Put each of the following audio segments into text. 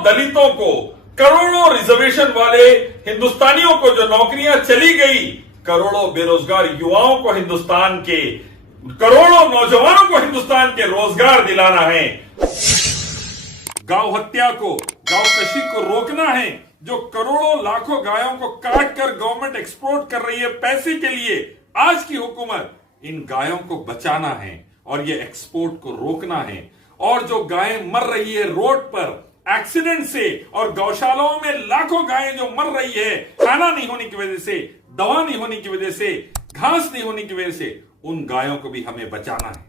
करोड़ों दलितों को, करोड़ों रिजर्वेशन वाले हिंदुस्तानियों को जो नौकरियां चली गई, करोड़ों बेरोजगार युवाओं को हिंदुस्तान के, करोड़ों नौजवानों को हिंदुस्तान के रोजगार दिलाना है। गौ हत्या को, गौ कशी को रोकना है। जो करोड़ों लाखों गायों को काट कर गवर्नमेंट एक्सपोर्ट कर रही है पैसे के लिए, आज की हुकूमत इन गायों को बचाना है और ये एक्सपोर्ट को रोकना है। और जो गायें मर रही है रोड पर एक्सीडेंट से, और गौशालाओं में लाखों गायें जो मर रही है खाना नहीं होने की वजह से, दवा नहीं होने की वजह से, घास नहीं होने की वजह से, उन गायों को भी हमें बचाना है।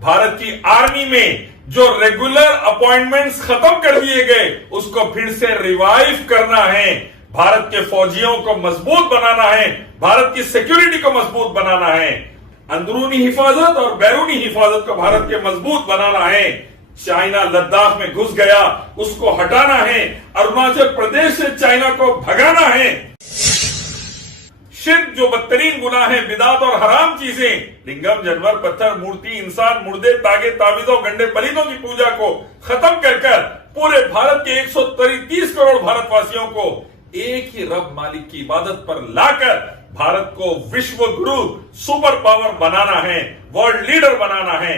भारत की आर्मी में जो रेगुलर अपॉइंटमेंट्स खत्म कर दिए गए, उसको फिर से रिवाइव करना है। भारत के फौजियों को मजबूत बनाना है, भारत की सिक्योरिटी को मजबूत बनाना है, अंदरूनी हिफाजत और बैरूनी हिफाजत को भारत के मजबूत बनाना है। चाइना लद्दाख में घुस गया, उसको हटाना है। अरुणाचल प्रदेश से चाइना को भगाना है। शिर्क जो बदतरीन गुनाह है, बिदात और हराम चीजें, लिंगम, जानवर, पत्थर, मूर्ति, इंसान, मुर्दे, तागे, ताबीजों, गंडे पलितों की पूजा को खत्म कर पूरे भारत के 130 करोड़ भारतवासियों को एक ही रब मालिक की इबादत पर लाकर भारत को विश्व गुरु, सुपर पावर बनाना है, वर्ल्ड लीडर बनाना है।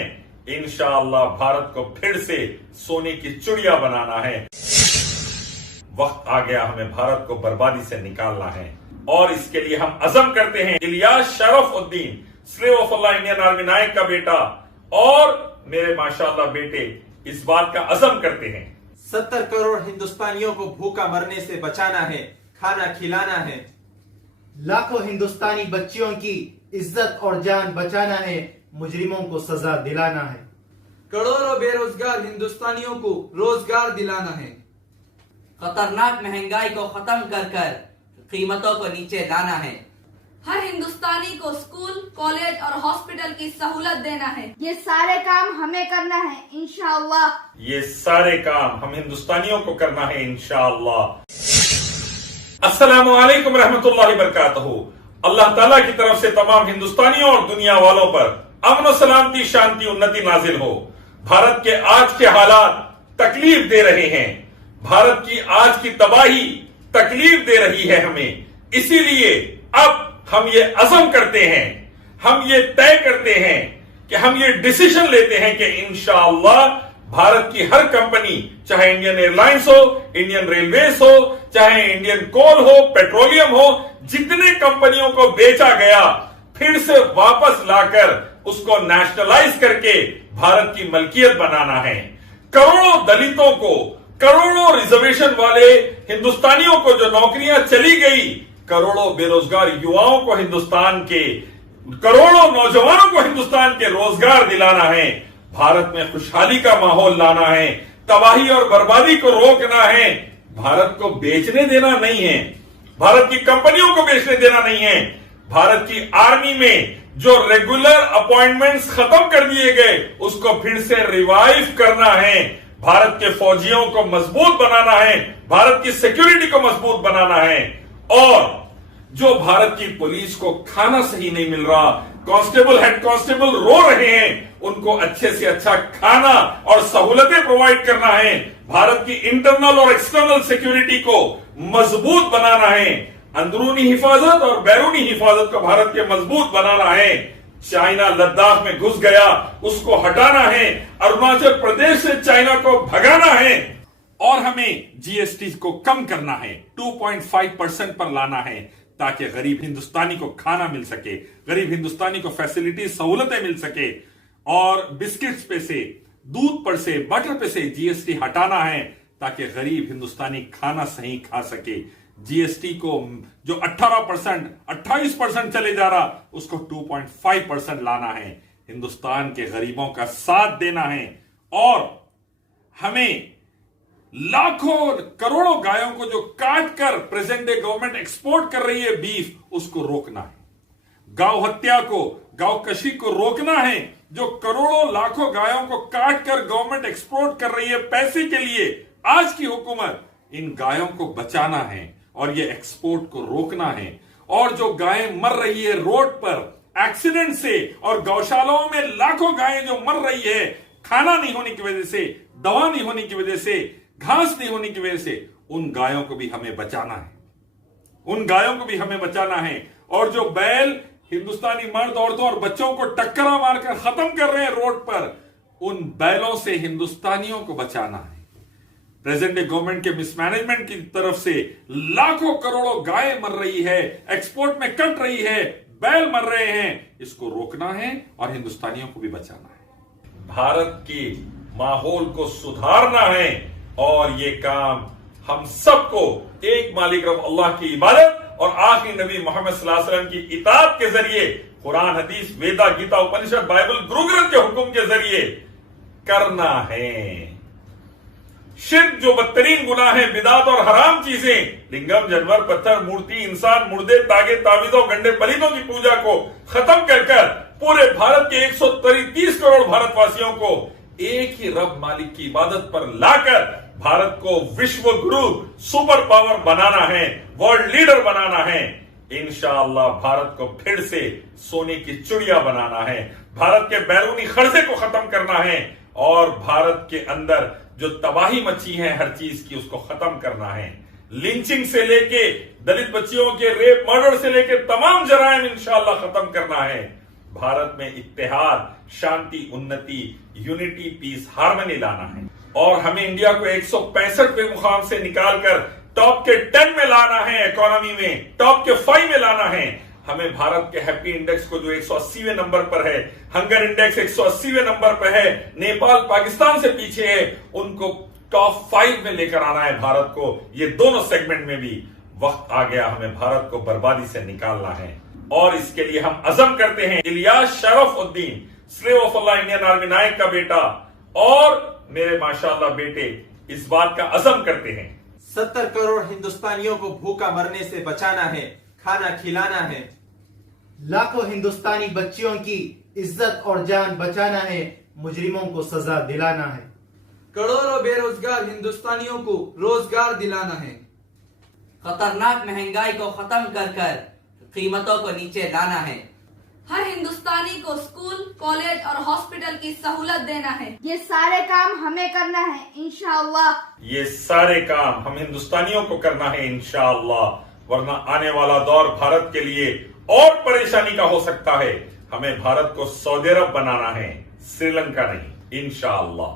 इंशाअल्लाह भारत को फिर से सोने की चिड़िया बनाना है। वक्त आ गया, हमें भारत को बर्बादी से निकालना है और इसके लिए हम अज़म करते हैं। इलियास शरफुद्दीन, स्लेव ऑफ अल्लाह इंडियन आर्मी नायक का बेटा, और मेरे माशाअल्लाह बेटे इस बात का अज़म करते हैं 70 करोड़ हिंदुस्तानियों को भूखा मरने से बचाना है, खाना खिलाना है। लाखों हिंदुस्तानी बच्चियों की इज्जत और जान बचाना है, मुजरिमों को सजा दिलाना है। करोड़ों बेरोजगार हिंदुस्तानियों को रोजगार दिलाना है। खतरनाक महंगाई को खत्म कर कीमतों को नीचे लाना है। हर हिंदुस्तानी को स्कूल, कॉलेज और हॉस्पिटल की सहूलत देना है। ये सारे काम हमें करना है इंशाअल्लाह। ये सारे काम हम हिंदुस्तानियों को करना है इंशाअल्लाह। अस्सलामु अलैकुम रहमतुल्लाहि बरकातहू। अल्लाह ताला की तरफ से तमाम हिंदुस्तानियों और दुनिया वालों पर अमन सलामती, शांति, उन्नति नाजिल हो। भारत के आज के हालात तकलीफ दे रहे हैं, भारत की आज की तबाही तकलीफ दे रही है हमें। इसीलिए अब हम ये अज़म करते हैं, हम ये तय करते हैं कि हम ये डिसीजन लेते हैं कि इंशाअल्लाह भारत की हर कंपनी, चाहे इंडियन एयरलाइंस हो, इंडियन रेलवेज हो, चाहे इंडियन कोल हो, पेट्रोलियम हो, जितने कंपनियों को बेचा गया फिर से वापस लाकर उसको नेशनलाइज करके भारत की मलकियत बनाना है। करोड़ों दलितों को, करोड़ों रिजर्वेशन वाले हिंदुस्तानियों को जो नौकरियां चली गई, करोड़ों बेरोजगार युवाओं को हिंदुस्तान के, करोड़ों नौजवानों को हिंदुस्तान के रोजगार दिलाना है। भारत में खुशहाली का माहौल लाना है, तबाही और बर्बादी को रोकना है। भारत को बेचने देना नहीं है, भारत की कंपनियों को बेचने देना नहीं है। भारत की आर्मी में जो रेगुलर अपॉइंटमेंट्स खत्म कर दिए गए, उसको फिर से रिवाइव करना है। भारत के फौजियों को मजबूत बनाना है, भारत की सिक्योरिटी को मजबूत बनाना है। और जो भारत की पुलिस को खाना सही नहीं मिल रहा, कांस्टेबल, हेड कांस्टेबल रो रहे हैं, उनको अच्छे से अच्छा खाना और सहूलतें प्रोवाइड करना है। भारत की इंटरनल और एक्सटर्नल सिक्योरिटी को मजबूत बनाना है। अंदरूनी हिफाजत और बैरूनी हिफाजत को भारत के मजबूत बनाना है। चाइना लद्दाख में घुस गया, उसको हटाना है। अरुणाचल प्रदेश से चाइना को भगाना है और हमें जीएसटी को कम करना है, 2.5% पर लाना है, ताकि गरीब हिंदुस्तानी को खाना मिल सके, गरीब हिंदुस्तानी को फैसिलिटी, सहूलतें मिल सके। और बिस्किट्स पे से, दूध पर से, बटर पे से जीएसटी हटाना है, ताकि गरीब हिंदुस्तानी खाना सही खा सके। जीएसटी को जो 18%, 28% चले जा रहा, उसको 2.5% लाना है। हिंदुस्तान के गरीबों का साथ देना है और हमें लाखों करोड़ों गायों को जो काट कर प्रेजेंट डे गवर्नमेंट एक्सपोर्ट कर रही है बीफ, उसको रोकना है। गौ हत्या को, गौ कशी को रोकना है। जो करोड़ों लाखों गायों को काट कर गवर्नमेंट एक्सपोर्ट कर रही है पैसे के लिए, आज की हुकूमत इन गायों को बचाना है और ये एक्सपोर्ट को रोकना है। और जो गायें मर रही है रोड पर एक्सीडेंट से, और गौशालाओं में लाखों गायें जो मर रही है खाना नहीं होने की वजह से, दवा नहीं होने की वजह से, घास नहीं होने की वजह से उन गायों को भी हमें बचाना है, उन गायों को भी हमें बचाना है। और जो बैल हिंदुस्तानी मर्द, औरतों और बच्चों को टक्करा मारकर खत्म कर रहे हैं रोड पर, उन बैलों से हिंदुस्तानियों को बचाना है। प्रेजेंट डे गवर्नमेंट के मिसमैनेजमेंट की तरफ से लाखों करोड़ों गायें मर रही है, एक्सपोर्ट में कट रही है, बैल मर रहे हैं, इसको रोकना है और हिंदुस्तानियों को भी बचाना है। भारत के माहौल को सुधारना है और ये काम हम सबको एक मालिक रब अल्लाह की इबादत और आखिरी नबी मोहम्मद सल्लल्लाहु अलैहि वसल्लम की इताअत के जरिए, कुरान, हदीस, वेदा, गीता, उपनिषद, बाइबल, गुरु ग्रंथ के हुक्म के जरिए करना है। शिर्क जो बदतरीन गुनाह है, बिदात और हराम चीजें, लिंगम, जानवर, पत्थर, मूर्ति, इंसान, मुर्दे, तागे, तावीजों, गंडे, पलितों की पूजा को खत्म कर पूरे भारत के 130 करोड़ भारतवासियों को एक ही रब मालिक की इबादत पर लाकर भारत को विश्व गुरु, सुपर पावर बनाना है, वर्ल्ड लीडर बनाना है। इंशाअल्लाह भारत को फिर से सोने की चिड़िया बनाना है, भारत के बैरूनी खर्चे को खत्म करना है और भारत के अंदर जो तबाही मची है हर चीज की, उसको खत्म करना है। लिंचिंग से लेके दलित बच्चियों के रेप, मर्डर से लेके तमाम जराइम इंशाअल्लाह खत्म करना है। भारत में इत्तेहाद, शांति, उन्नति, यूनिटी, पीस, हार्मनी लाना है और हमें इंडिया को 165वें मुकाम से निकालकर टॉप के 10 में लाना है, इकोनॉमी में टॉप के 5 में लाना है। हमें भारत के हैप्पी इंडेक्स को जो 180वें नंबर पर है, हंगर इंडेक्स 180वें नंबर पर है, नेपाल पाकिस्तान से पीछे है, उनको टॉप 5 में लेकर आना है भारत को। ये दोनों सेगमेंट में भी वक्त आ गया, हमें भारत को बर्बादी से निकालना है और इसके लिए हम अज़म करते हैं। इलियास शरफुद्दीन, स्लेव ऑफ अल्लाह इंडियन आर्मी नायक का बेटा और मेरे माशाअल्लाह बेटे इस बात का अज़म करते हैं 70 करोड़ हिंदुस्तानियों को भूखा मरने से बचाना है, खाना खिलाना है। लाखों हिंदुस्तानी बच्चियों की इज्जत और जान बचाना है, मुजरिमों को सजा दिलाना है। करोड़ों बेरोजगार हिंदुस्तानियों को रोजगार दिलाना है। खतरनाक महंगाई को खत्म कर कीमतों को नीचे लाना है। हर हिंदुस्तानी को स्कूल, कॉलेज और हॉस्पिटल की सहूलत देना है। ये सारे काम हमें करना है इंशाअल्लाह। ये सारे काम हम हिंदुस्तानियों को करना है इंशाअल्लाह, वरना आने वाला दौर भारत के लिए और परेशानी का हो सकता है। हमें भारत को सऊदी अरब बनाना है, श्रीलंका नहीं, इंशाअल्लाह।